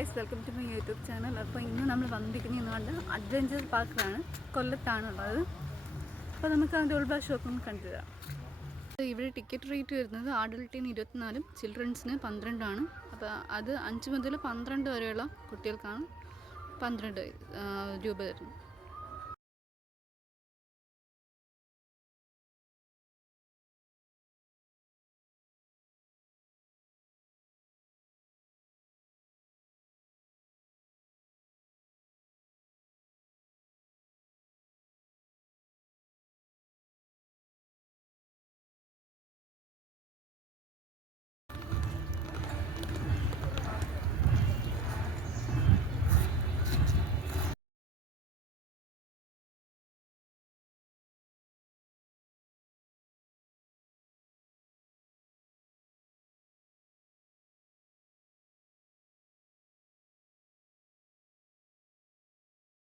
Guys, welcome to my YouTube channel. അപ്പോൾ ഇന്ന് നമ്മൾ വന്നിരിക്കുന്നത് അഡ്വഞ്ചർ പാർക്കിലാണ്, കൊല്ലത്താണുള്ളത്. അപ്പോൾ നമുക്ക് അതിൻ്റെ ഉൾഭാഷമൊക്കെ കണ്ടുതരാം. ഇവിടെ ടിക്കറ്റ് റേറ്റ് വരുന്നത് അഡൾട്ടിന് 24, ചിൽഡ്രൻസിന് 12. അപ്പോൾ അത് 5 മുതൽ 12 വരെയുള്ള കുട്ടികൾക്കാണ് 12 രൂപ തരുന്നത്.